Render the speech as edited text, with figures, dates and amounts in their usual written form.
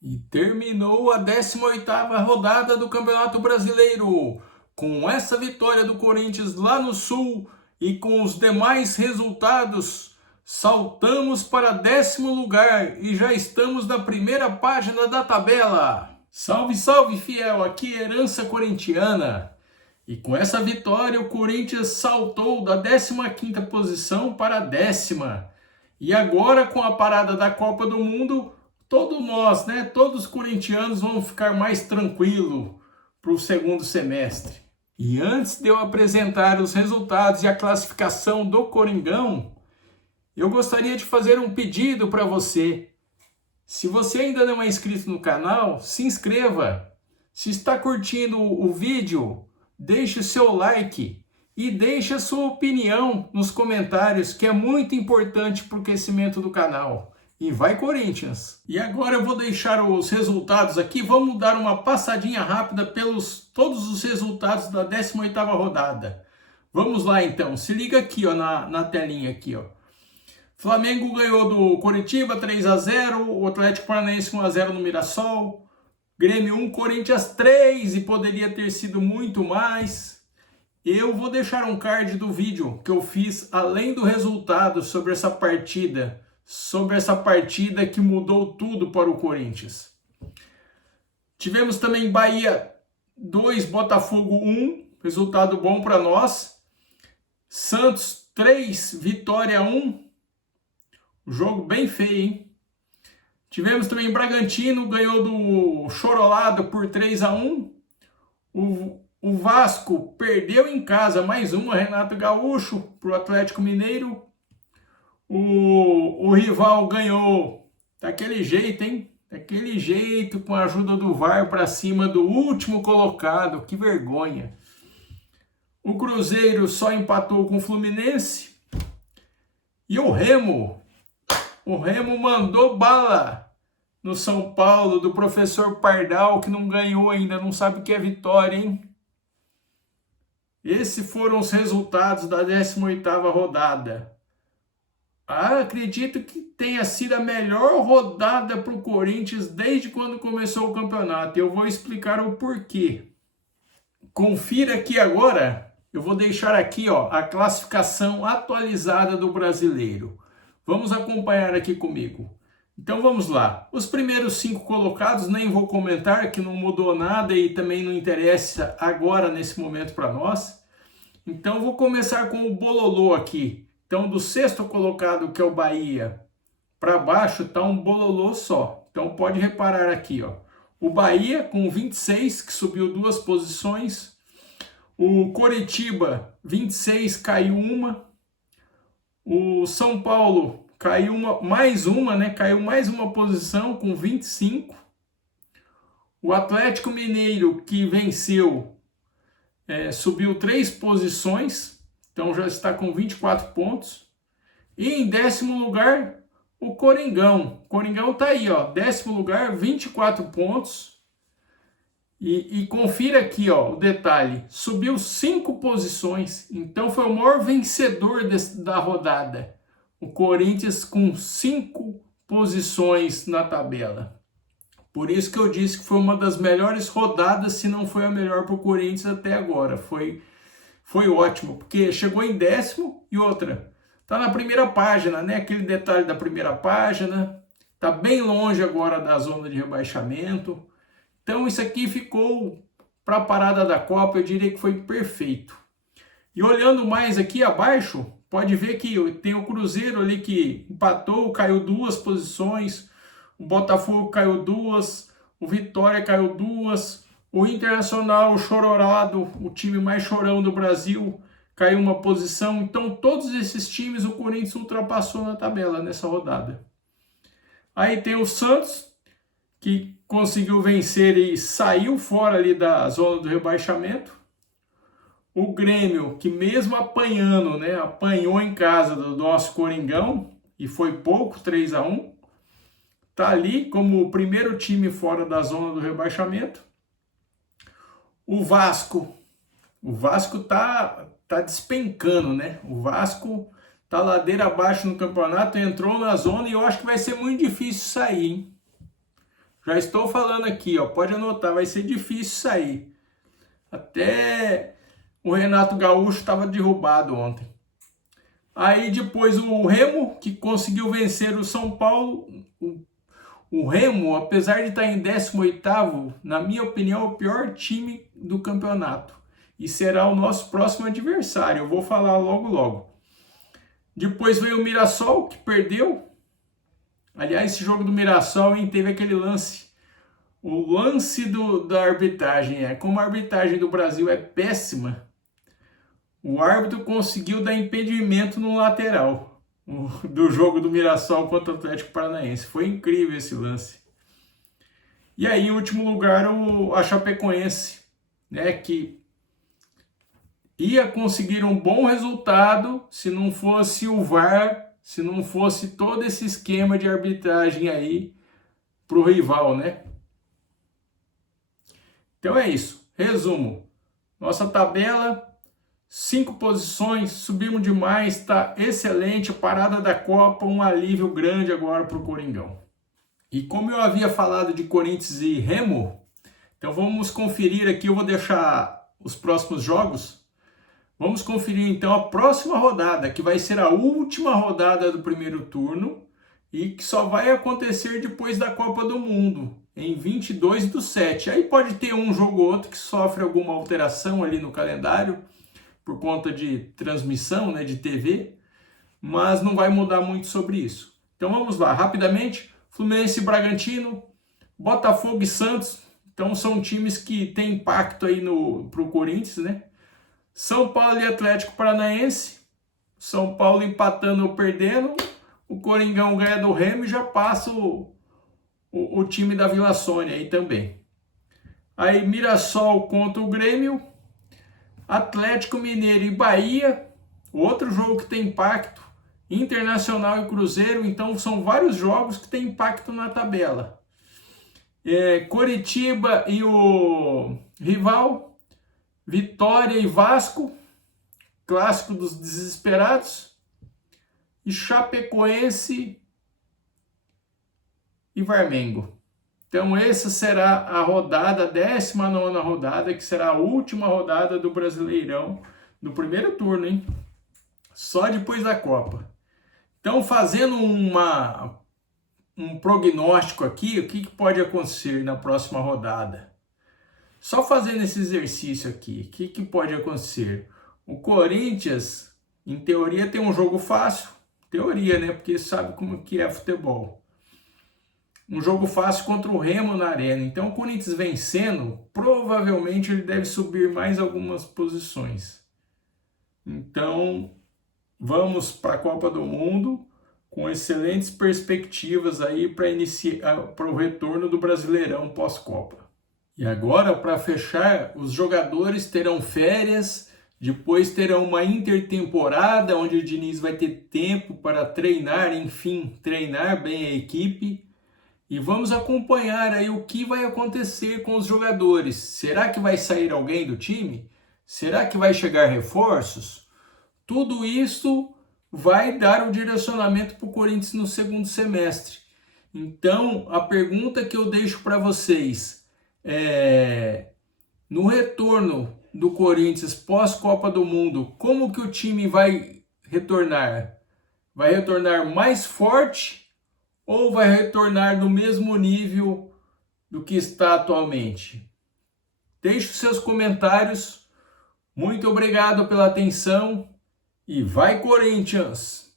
E terminou a 18ª rodada do Campeonato Brasileiro. Com essa vitória do Corinthians lá no Sul e com os demais resultados, saltamos para 10º lugar e já estamos na primeira página da tabela. Salve, salve, fiel! Aqui é Herança Corintiana. E com essa vitória, o Corinthians saltou da 15ª posição para a 10ª. E agora, com a parada da Copa do Mundo, todos nós, todos os corintianos vão ficar mais tranquilos para o segundo semestre. E antes de eu apresentar os resultados e a classificação do Coringão, eu gostaria de fazer um pedido para você. Se você ainda não é inscrito no canal, se inscreva. Se está curtindo o vídeo, deixe o seu like e deixe a sua opinião nos comentários, que é muito importante para o crescimento do canal. E vai Corinthians! E agora eu vou deixar os resultados aqui, vamos dar uma passadinha rápida pelos todos os resultados da 18ª rodada. Vamos lá então, se liga aqui na telinha aqui. Flamengo ganhou do Coritiba 3-0, o Atlético Paranaense 1-0 no Mirassol, Grêmio 1, Corinthians 3 e poderia ter sido muito mais. Eu vou deixar um card do vídeo que eu fiz além do resultado sobre essa partida que mudou tudo para o Corinthians. Tivemos também Bahia 2, Botafogo 1, resultado bom para nós. Santos 3, Vitória 1, jogo bem feio, hein? Tivemos também Bragantino, ganhou do Chorolado por 3-1. O Vasco perdeu em casa mais uma, Renato Gaúcho, para o Atlético Mineiro. O rival ganhou daquele jeito, hein? Daquele jeito, com a ajuda do VAR para cima do último colocado. Que vergonha. O Cruzeiro só empatou com o Fluminense. E o Remo mandou bala no São Paulo, do professor Pardal, que não ganhou ainda, não sabe o que é vitória, hein? Esses foram os resultados da 18ª rodada. Acredito que tenha sido a melhor rodada para o Corinthians desde quando começou o campeonato. Eu vou explicar o porquê. Confira aqui agora. Eu vou deixar aqui a classificação atualizada do Brasileiro. Vamos acompanhar aqui comigo. Então vamos lá. Os primeiros 5 colocados nem vou comentar, que não mudou nada e também não interessa agora nesse momento para nós. Então vou começar com o bololô aqui. Então, do 6º colocado, que é o Bahia, para baixo está um bololô só. Então, pode reparar aqui, o Bahia com 26, que subiu 2 posições. O Coritiba, 26, caiu uma. O São Paulo caiu mais uma posição com 25. O Atlético Mineiro, que venceu, subiu 3 posições. Então já está com 24 pontos. E em 10º lugar, o Coringão. O Coringão está aí, 10º lugar, 24 pontos. E confira aqui, o detalhe. Subiu 5 posições. Então foi o maior vencedor da rodada. O Corinthians com 5 posições na tabela. Por isso que eu disse que foi uma das melhores rodadas, se não foi a melhor para o Corinthians até agora. Foi ótimo, porque chegou em 10º e outra. Tá na primeira página, aquele detalhe da primeira página. Tá bem longe agora da zona de rebaixamento. Então isso aqui ficou para a parada da Copa, eu diria que foi perfeito. E olhando mais aqui abaixo, pode ver que tem o Cruzeiro ali que empatou, caiu 2 posições. O Botafogo caiu 2, o Vitória caiu 2. O Internacional, o Chororado, o time mais chorão do Brasil, caiu uma posição. Então, todos esses times o Corinthians ultrapassou na tabela nessa rodada. Aí tem o Santos, que conseguiu vencer e saiu fora ali da zona do rebaixamento. O Grêmio, que mesmo apanhando, apanhou em casa do nosso Coringão, e foi pouco, 3-1. Está ali como o primeiro time fora da zona do rebaixamento. O Vasco tá despencando, O Vasco tá ladeira abaixo no campeonato, entrou na zona e eu acho que vai ser muito difícil sair, hein? Já estou falando aqui, ó, pode anotar, vai ser difícil sair. Até o Renato Gaúcho estava derrubado ontem. Aí depois o Remo, que conseguiu vencer o São Paulo. O Remo, apesar de estar em 18º, na minha opinião, é o pior time do campeonato. E será o nosso próximo adversário. Eu vou falar logo, logo. Depois veio o Mirassol, que perdeu. Aliás, esse jogo do Mirassol, hein, teve aquele lance. O lance da arbitragem. Como a arbitragem do Brasil é péssima, o árbitro conseguiu dar impedimento no lateral do jogo do Mirassol contra o Atlético Paranaense. Foi incrível esse lance. E aí, em último lugar, a Chapecoense, né, que ia conseguir um bom resultado se não fosse o VAR, se não fosse todo esse esquema de arbitragem aí pro rival, né? Então é isso. Resumo. Nossa tabela, 5 posições, subimos demais, tá excelente. Parada da Copa, um alívio grande agora pro Coringão. E como eu havia falado de Corinthians e Remo, então vamos conferir aqui, eu vou deixar os próximos jogos. Vamos conferir então a próxima rodada, que vai ser a última rodada do primeiro turno e que só vai acontecer depois da Copa do Mundo, em 22/7. Aí pode ter um jogo ou outro que sofre alguma alteração ali no calendário, por conta de transmissão, né, de TV, mas não vai mudar muito sobre isso. Então vamos lá, rapidamente, Fluminense e Bragantino, Botafogo e Santos, então são times que têm impacto aí pro Corinthians, né? São Paulo e Atlético Paranaense, São Paulo empatando ou perdendo, o Coringão ganha do Remo e já passa o time da Vila Sônia aí também. Aí Mirassol contra o Grêmio, Atlético Mineiro e Bahia, outro jogo que tem impacto, Internacional e Cruzeiro, então são vários jogos que tem impacto na tabela. Coritiba e o rival, Vitória e Vasco, clássico dos desesperados, e Chapecoense e Flamengo. Então essa será a rodada, a 19ª rodada, que será a última rodada do Brasileirão, do primeiro turno, hein? Só depois da Copa. Então, fazendo um prognóstico aqui, o que pode acontecer na próxima rodada? Só fazendo esse exercício aqui, o que pode acontecer? O Corinthians, em teoria, tem um jogo fácil. Teoria, né? Porque sabe como que é futebol. Um jogo fácil contra o Remo na Arena. Então, o Corinthians vencendo, provavelmente ele deve subir mais algumas posições. Então, vamos para a Copa do Mundo com excelentes perspectivas aí para o retorno do Brasileirão pós-Copa. E agora, para fechar, os jogadores terão férias, depois terão uma intertemporada, onde o Diniz vai ter tempo para treinar, enfim, treinar bem a equipe. E vamos acompanhar aí o que vai acontecer com os jogadores. Será que vai sair alguém do time? Será que vai chegar reforços? Tudo isso vai dar o direcionamento para o Corinthians no segundo semestre. Então, a pergunta que eu deixo para vocês é: no retorno do Corinthians pós-Copa do Mundo, como que o time vai retornar? Vai retornar mais forte ou vai retornar no mesmo nível do que está atualmente? Deixe os seus comentários. Muito obrigado pela atenção e vai Corinthians!